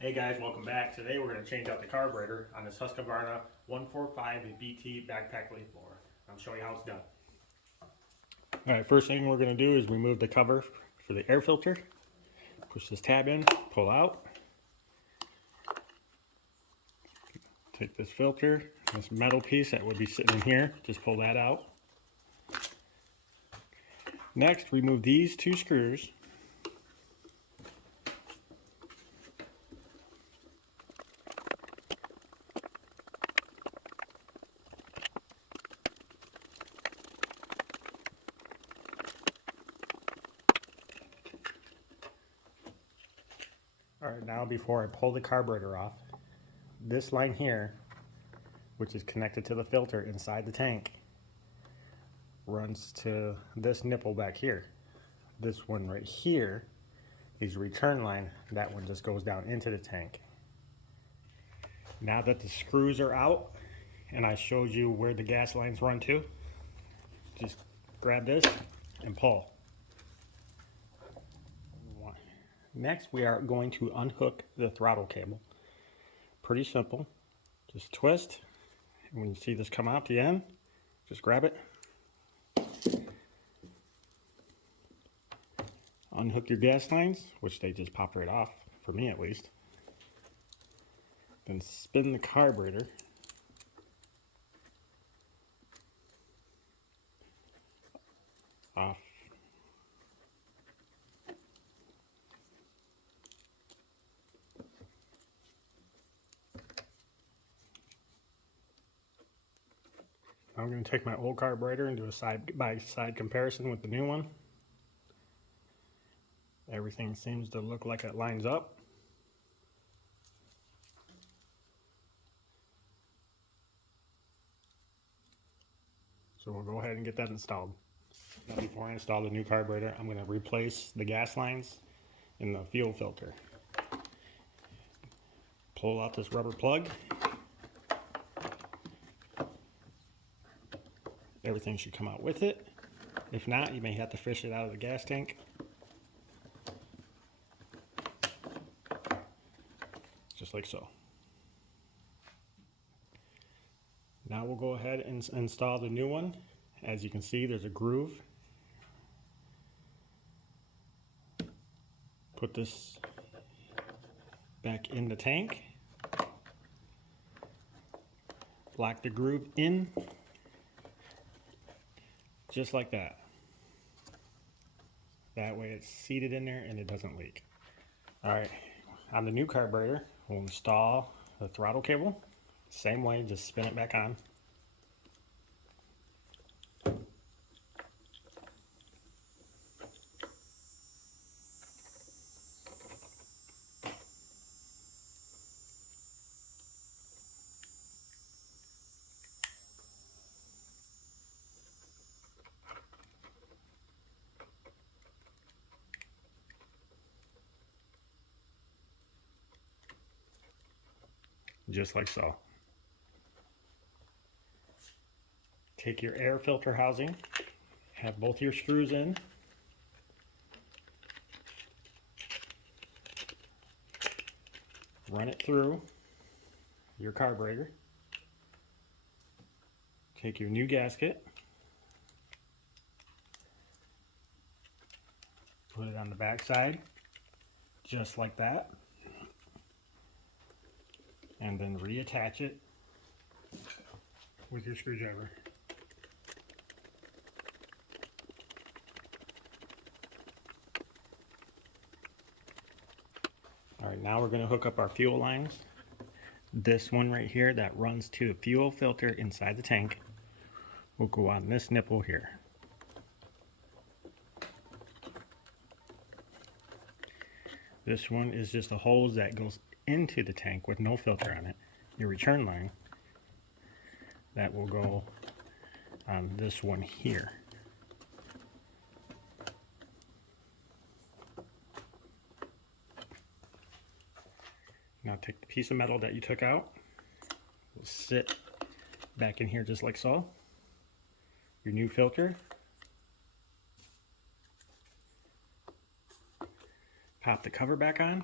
Hey guys, welcome back. Today we're going to change out the carburetor on this Husqvarna 145BT backpack leaf blower. I'll show you how it's done. Alright, first thing we're going to do is remove the cover for the air filter. Push this tab in, pull out. Take this filter, this metal piece that would be sitting in here, just pull that out. Next, remove these two screws. Alright, now before I pull the carburetor off, this line here, which is connected to the filter inside the tank, runs to this nipple back here. This one right here is a return line. That one just goes down into the tank. Now that the screws are out and I showed you where the gas lines run to, just grab this and pull. Next, we are going to unhook the throttle cable. Pretty simple. Just twist, and when you see this come out the end, just grab it. Unhook your gas lines, which they just pop right off, for me at least. Then spin the carburetor. Off. I'm going to take my old carburetor and do a side-by-side comparison with the new one. Everything seems to look like it lines up. So we'll go ahead and get that installed. Now before I install the new carburetor, I'm going to replace the gas lines in the fuel filter. Pull out this rubber plug. Everything should come out with it. If not, you may have to fish it out of the gas tank. Just like so. Now we'll go ahead and install the new one. As you can see, there's a groove. Put this back in the tank. Lock the groove in. Just like that. That way it's seated in there and it doesn't leak. Alright, on the new carburetor, we'll install the throttle cable. Same way, just spin it back on. Just like so. Take your air filter housing, have both your screws in. Run it through your carburetor. Take your new gasket. Put it on the back side, just like that. And then reattach it with your screwdriver. Alright, now we're going to hook up our fuel lines. This one right here that runs to the fuel filter inside the tank will go on this nipple here. This one is just a hose that goes into the tank with no filter on it. Your return line that will go on this one here. Now take the piece of metal that you took out, we'll sit back in here just like so. Your new filter. Pop the cover back on.